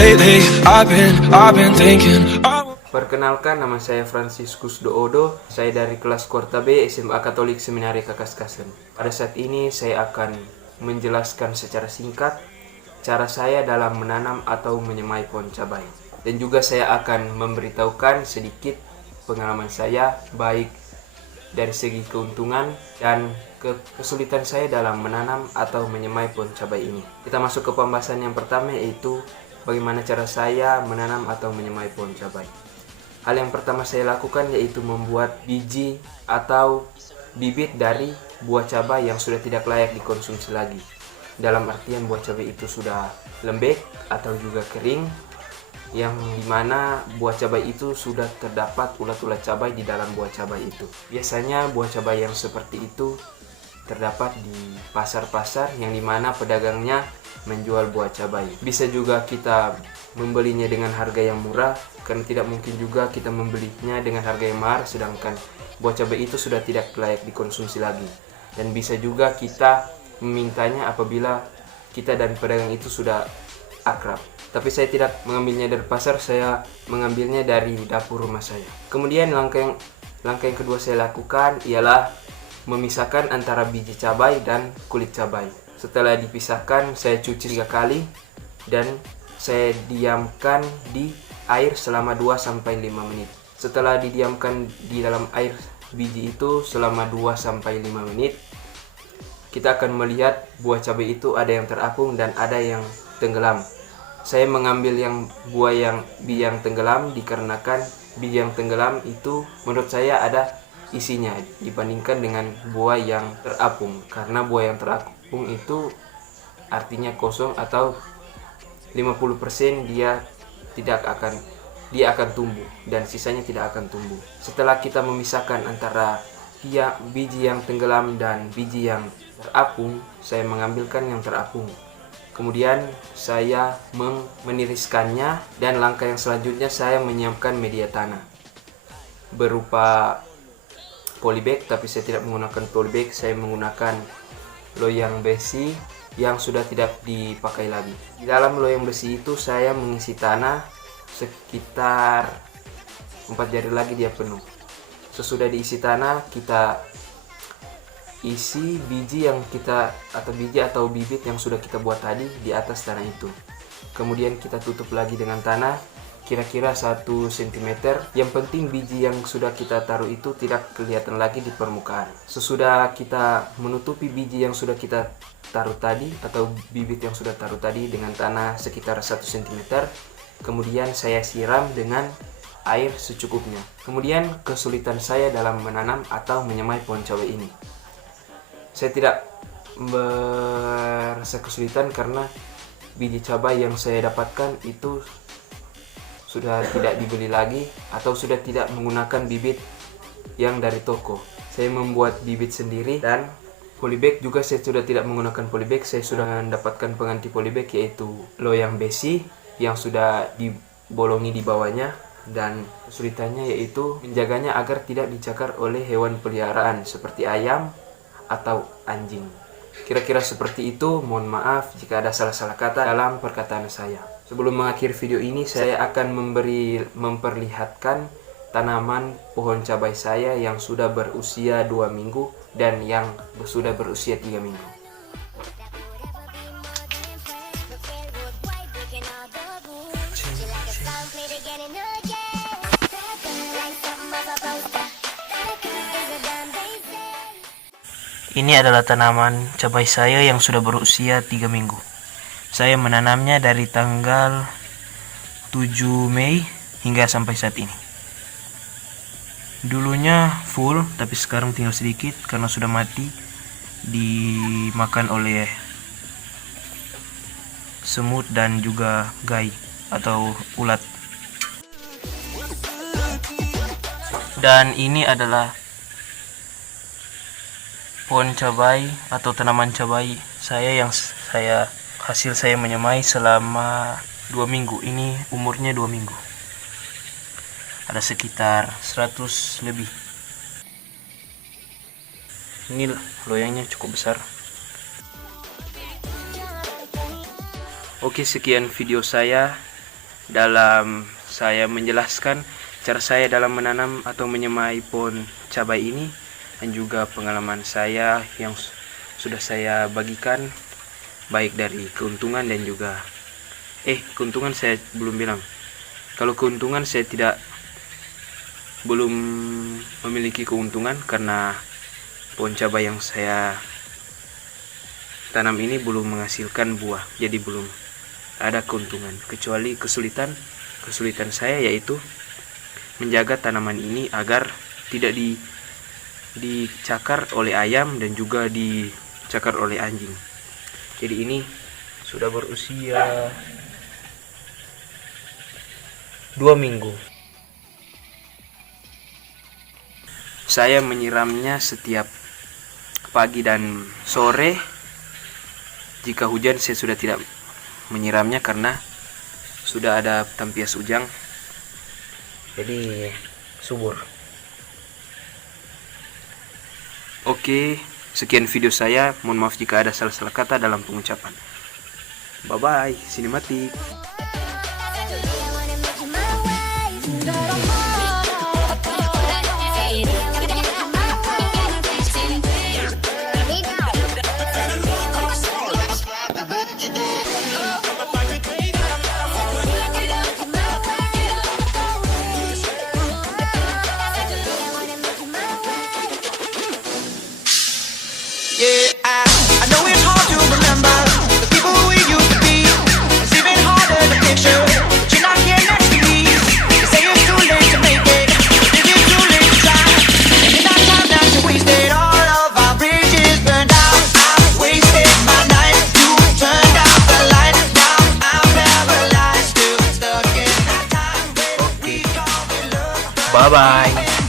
Lately, I've been thinking. Perkenalkan, nama saya Franciscus Doodo. Saya dari kelas Kuarta B SMA Katolik Seminari Kakaskasen. Pada saat ini saya akan menjelaskan secara singkat cara saya dalam menanam atau menyemai pohon cabai. Dan juga saya akan memberitahukan sedikit pengalaman saya, baik dari segi keuntungan dan kesulitan saya dalam menanam atau menyemai pohon cabai ini. Kita masuk ke pembahasan yang pertama, yaitu bagaimana cara saya menanam atau menyemai pohon cabai. Hal yang pertama saya lakukan yaitu membuat biji atau bibit dari buah cabai yang sudah tidak layak dikonsumsi lagi. Dalam artian buah cabai itu sudah lembek atau juga kering, yang dimana buah cabai itu sudah terdapat ulat-ulat cabai di dalam buah cabai itu. Biasanya buah cabai yang seperti itu terdapat di pasar-pasar yang dimana pedagangnya menjual buah cabai. Bisa juga kita membelinya dengan harga yang murah, karena tidak mungkin juga kita membelinya dengan harga yang mahal sedangkan buah cabai itu sudah tidak layak dikonsumsi lagi. Dan bisa juga kita memintanya apabila kita dan pedagang itu sudah akrab. Tapi saya tidak mengambilnya dari pasar, saya mengambilnya dari dapur rumah saya. Kemudian langkah yang kedua saya lakukan ialah memisahkan antara biji cabai dan kulit cabai. Setelah dipisahkan, saya cuci 3 kali dan saya diamkan di air selama 2-5 menit. Setelah didiamkan di dalam air biji itu selama 2-5 menit, kita akan melihat buah cabai itu ada yang terapung dan ada yang tenggelam. Saya mengambil biji yang tenggelam dikarenakan biji yang tenggelam itu menurut saya ada isinya dibandingkan dengan buah yang terapung, karena buah yang terapung itu artinya kosong atau 50% dia akan tumbuh dan sisanya tidak akan tumbuh. Setelah kita memisahkan antara biji yang tenggelam dan biji yang terapung, saya mengambilkan yang terapung. Kemudian saya meniriskannya, dan langkah yang selanjutnya saya menyiapkan media tanah berupa polybag, tapi saya tidak menggunakan polybag, saya menggunakan loyang besi yang sudah tidak dipakai lagi. Di dalam loyang besi itu saya mengisi tanah sekitar 4 jari lagi dia penuh. Sesudah diisi tanah, kita isi biji atau bibit yang sudah kita buat tadi di atas tanah itu. Kemudian kita tutup lagi dengan tanah kira-kira 1 cm. Yang penting biji yang sudah kita taruh itu tidak kelihatan lagi di permukaan. Sesudah kita menutupi biji yang sudah kita taruh tadi atau bibit yang sudah taruh tadi dengan tanah sekitar 1 cm, kemudian saya siram dengan air secukupnya. Kemudian kesulitan saya dalam menanam atau menyemai pohon cabai ini, saya tidak merasa kesulitan karena biji cabai yang saya dapatkan itu sudah tidak dibeli lagi atau sudah tidak menggunakan bibit yang dari toko. Saya membuat bibit sendiri, dan polybag juga saya sudah tidak menggunakan polybag. Saya sudah mendapatkan pengganti polybag yaitu loyang besi yang sudah dibolongi di bawahnya, dan kesulitannya yaitu menjaganya agar tidak dicakar oleh hewan peliharaan seperti ayam atau anjing. Kira-kira seperti itu. Mohon maaf jika ada salah-salah kata dalam perkataan saya. Sebelum mengakhiri video ini, saya akan memperlihatkan tanaman pohon cabai saya yang sudah berusia 2 minggu dan yang sudah berusia 3 minggu. Ini adalah tanaman cabai saya yang sudah berusia 3 minggu. Saya menanamnya dari tanggal 7 Mei hingga sampai saat ini. Dulunya full, tapi sekarang tinggal sedikit karena sudah mati dimakan oleh semut dan juga gai atau ulat. Dan ini adalah pohon cabai atau tanaman cabai saya yang hasil saya menyemai selama 2 minggu. Ini umurnya 2 minggu. Ada sekitar 100 lebih. Ini loyangnya cukup besar. Oke, sekian video saya. dalam saya menjelaskan cara saya dalam menanam atau menyemai pohon cabai ini, dan juga pengalaman saya yang sudah saya bagikan, baik dari keuntungan dan juga keuntungan saya belum bilang. Kalau keuntungan saya belum memiliki keuntungan karena pohon cabai yang saya tanam ini belum menghasilkan buah, jadi belum ada keuntungan, kecuali kesulitan saya yaitu menjaga tanaman ini agar tidak dicakar oleh ayam dan juga dicakar oleh anjing. Jadi ini sudah berusia 2 minggu. Saya menyiramnya setiap pagi dan sore. Jika hujan saya sudah tidak menyiramnya karena sudah ada tampias ujang, jadi subur. Oke, sekian video saya. Mohon maaf jika ada salah-salah kata dalam pengucapan. Bye bye, sinematik. Yeah, I know it's hard to remember the people we used to be. It's even harder to picture that you're not here next to me. You say it's too late to make it, think it's too late to try. And in that time that you wasted, all of our bridges burned out. I wasted my night, you turned out the light. Now I'm paralyzed, still stuck in that time when we called it love. Bye bye.